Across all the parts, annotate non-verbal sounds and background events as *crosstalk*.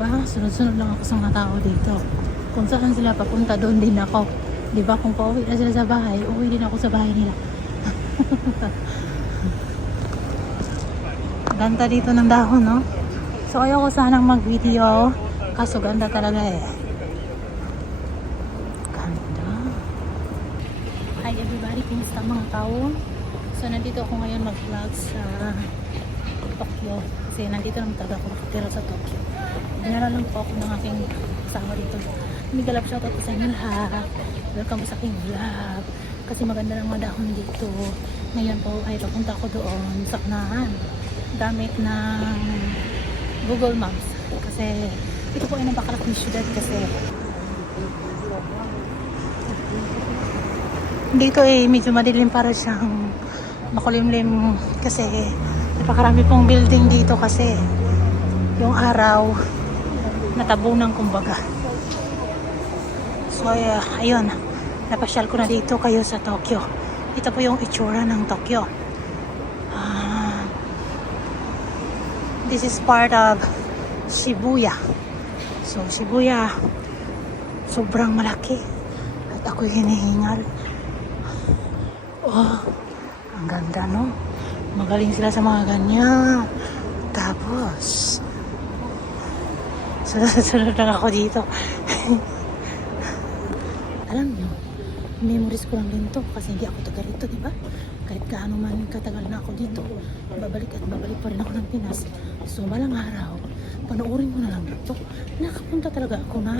Diba? Sunod-sunod lang ako sa mga tao dito. Kung saan sila papunta, doon din ako. Diba? Kung pauwi na sila sa bahay, uwi din ako sa bahay nila. *laughs* Ganda dito ng dahon, no? So, ayoko sanang mag-video. Kaso ganda talaga eh. Ganda. Hi everybody, kumusta mga tao? So, nandito ako ngayon mag-vlog sa Tokyo. Kasi nandito naman talaga ako nakatira sa Tokyo. Dinala lang po ako ng aking kasama dito. Migalap shoutout ko sa inyo lahat. Welcome sa aking vlog. Kasi maganda lang mga dahon dito. Ngayon po ay papunta ako doon sa unahan. Gamit ng Google Maps. Kasi ito po ay napakalaking syudad kasi dito eh medyo madilim para siyang makulimlim kasi napakarami pong building dito kasi yung araw natabunan kumbaga. So uh, ayun. Napasyal ko na dito kayo sa Tokyo. Ito po yung itsura ng Tokyo. Ah, this is part of Shibuya. So Shibuya sobrang malaki. At ako'y hinihingal. Oh, ang ganda, no? Magaling sila sa mga ganyan. Tapos, sunod-sunod lang ako dito. Alam niyo, memories ko lang din to kasi hindi ako taga rito, di ba? Kahit gaano man katagal na ako dito, babalik at babalik pa rin ako ng Pinas. So, malang araw, panoorin ko na lang ito. Nakapunta talaga ako na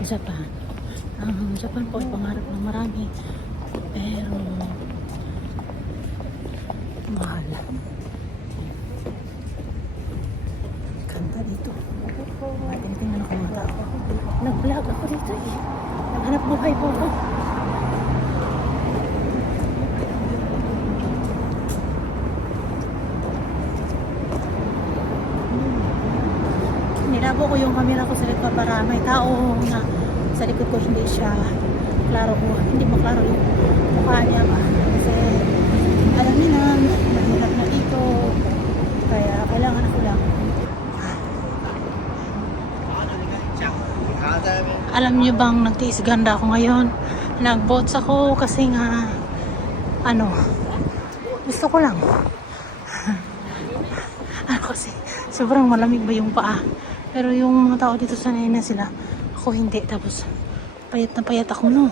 Japan. Ang Japan po ay pangarap ng marami. Pero, Nag-vlog ako dito eh. Naghanap buhay po ako. Nilabo ko yung camera ko sa likod para may tao na sa likod ko hindi siya klaro ko. Hindi mo klaro yung mukha niya ba. Kasi alam niyo na, mahirap na dito. Kaya kailangan ako lang. Alam niyo bang nagtiis ganda ako ngayon? Nag-boats ako kasi nga ano, gusto ko lang. *laughs* ano kasi, sobrang malamig ba yung paa. Pero yung mga tao dito sanay na sila. Ako hindi. Tapos, payat na payat ako no.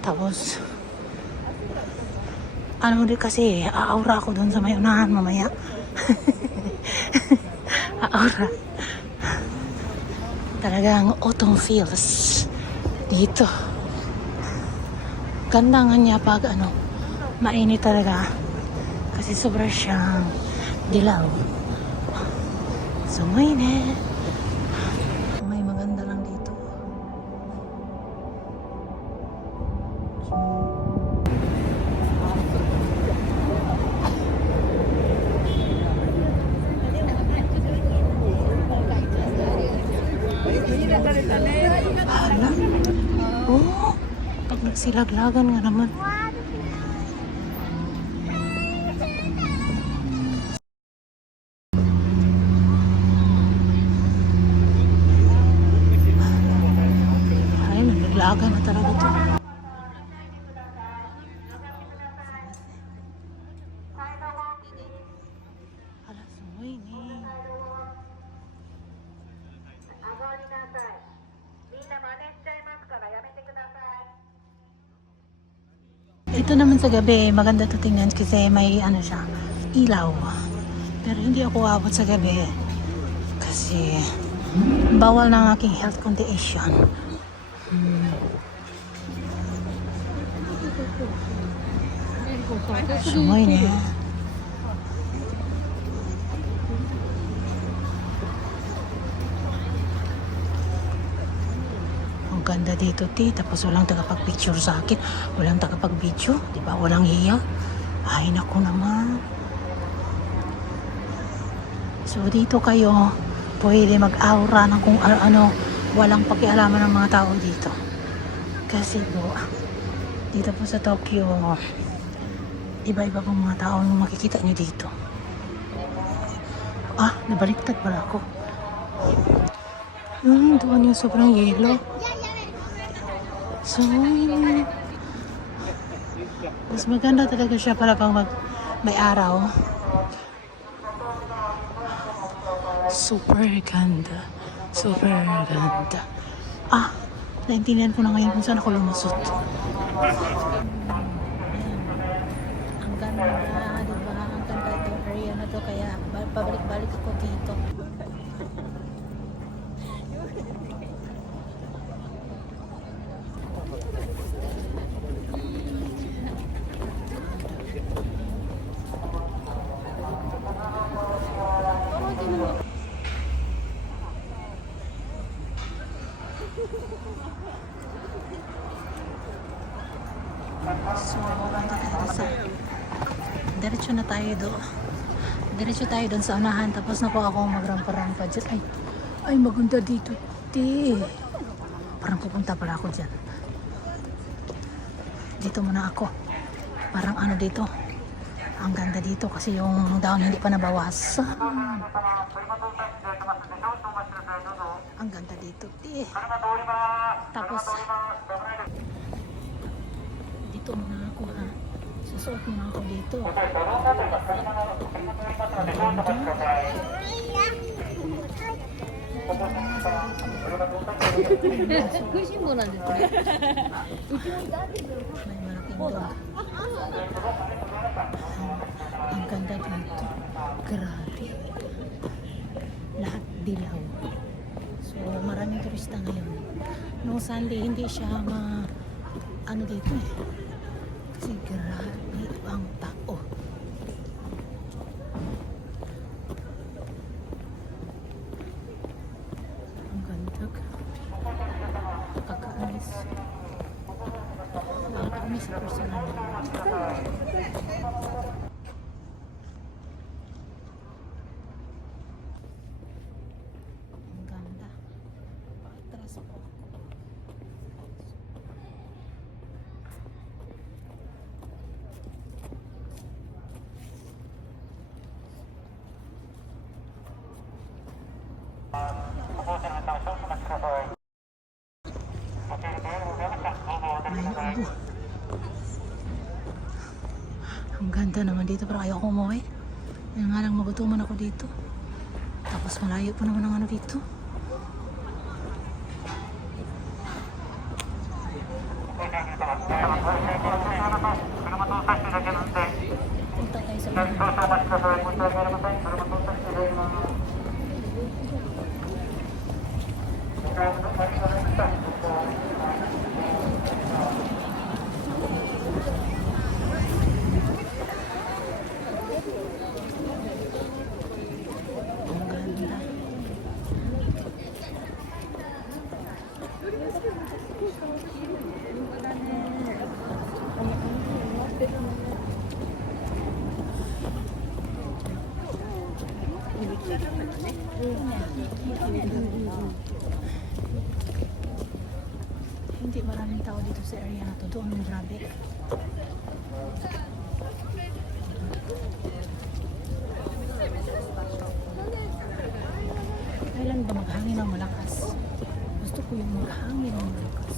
Tapos, ano din kasi, aaura ako doon sa may mamaya. *laughs* aaura. Talagang autumn feels dito. Ganda nga niya pag ano, mainit talaga. Kasi sobra siyang dilaw. So, mainit. Pag nagsilaglagan nga naman. Ay, naglagan na talaga Ito naman sa gabi, maganda to tingnan kasi may ano siya, ilaw. Pero hindi ako abot sa gabi kasi bawal ng aking health condition. Hmm. Sumoy niya. Ganda dito, ti. Tapos walang tagapag-picture sa akin. Walang tagapag-video. Di ba? Walang hiya. Ay, naku naman. So, dito kayo pwede mag-aura ng kung ano, walang pakialaman ng mga tao dito. Kasi po, dito po sa Tokyo, iba-iba pong mga tao yung makikita nyo dito. Ah, nabaliktad pala ako. Hmm, doon yung sobrang yelo. So, mas maganda talaga siya para pang mag, may araw. Super ganda. Super ganda. Ah, naintindihan ko na ngayon kung saan ako lumusot. Ang ganda, di ba? Ang ganda itong area na to. Kaya ba- pabalik-balik ako dito. So, punta tayo sa... Diretso na tayo do. Diretso tayo doon sa unahan. Tapos na po ako magrampa-rampa dyan. Ay, ay maganda dito. Ti. Parang pupunta pala ako dyan. Dito muna ako. Parang ano dito. Ang ganda dito kasi yung down hindi pa nabawas. Ang ganda dito. Ti. Tapos, dito muna ako ha. Susuot muna ako dito. May malaking dog. Ang ganda dito. Grabe. Lahat dilaw. So, maraming turista ngayon. No Sunday, hindi siya ma... Ano dito eh. Kasi grabe ang tao. Ang ganda, grabe. Nakakaalis. Nakakaalis sa personal. Ang ganda. Atras po ako. Ay, abo. Ang ganda naman dito pero ayaw ko umuwi. Yan nga lang magutuman ako dito. Tapos malayo pa naman ang ano dito. Punta tayo sa unahan. Ang ganda. Hindi maraming tao dito sa area na to. Doon yung grabe. Kailan ba maghangin ng malakas? Gusto ko yung maghangin ng malakas.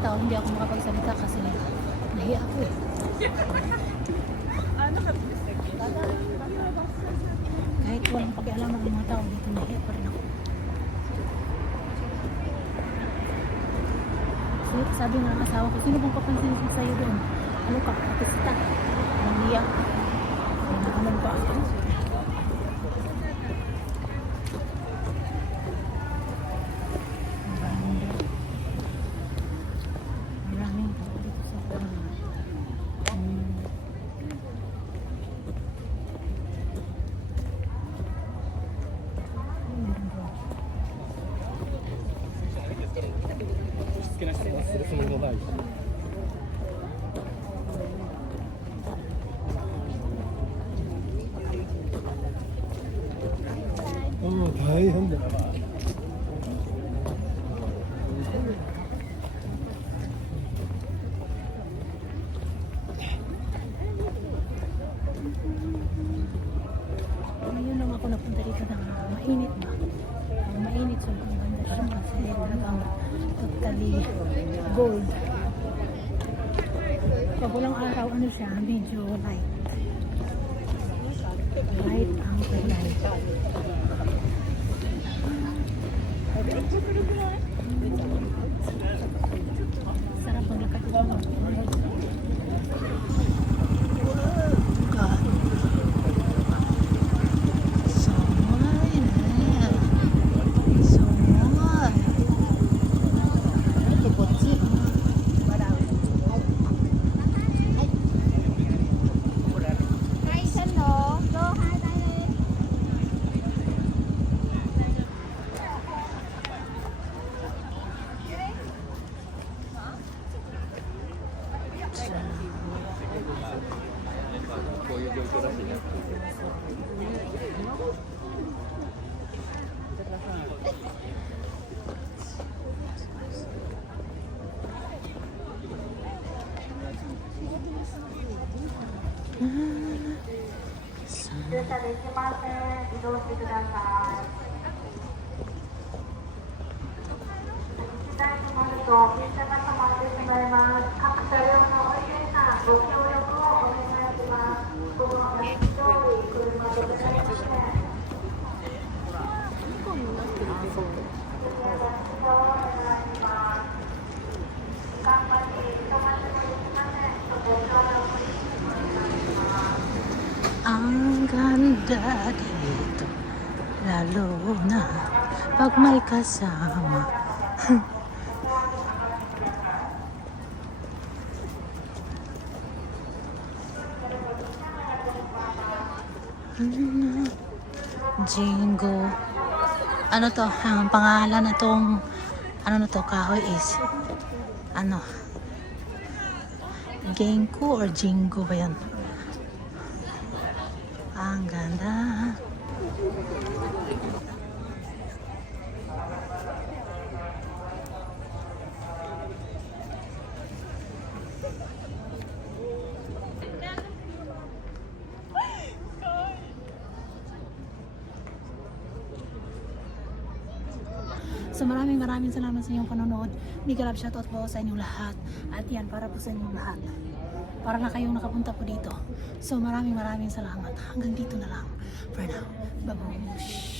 Pag maraming tao, hindi ako makapagsalita kasi nahiya ako eh. Kahit walang pakialam ng mga tao, dito nahiya pa rin ako. So, sabi nga ng asawa ko, sino bang papansin sa'yo doon? Ano ka, artista? Nahiya. Ay, nakaman pa ako. けなしでするつもりもない。もう大変だな。Ayun naman ako napunta dito ng mainit na. Mainit sa mga totally gold. Pag walang araw, ano siya, medyo light. Light ang kulay. Sarap maglakad dito. Dito sa Dekimasen, 移動してください。1台止まると電車が止まってしまいます。各車両のお移動さん、ご協力をお願いします。Ganda dito. Lalo na pag may kasama. Jingo. Ano to? Ang pangalan na tong ano na to kahoy is ano? Genko or Jingo ba yan? Ang ganda. So maraming maraming salamat sa inyong panonood. Big love shoutout po sa inyong lahat. At yan, para po sa inyong lahat. Para na kayong nakapunta po dito. So maraming maraming salamat. Hanggang dito na lang. For now. Babush.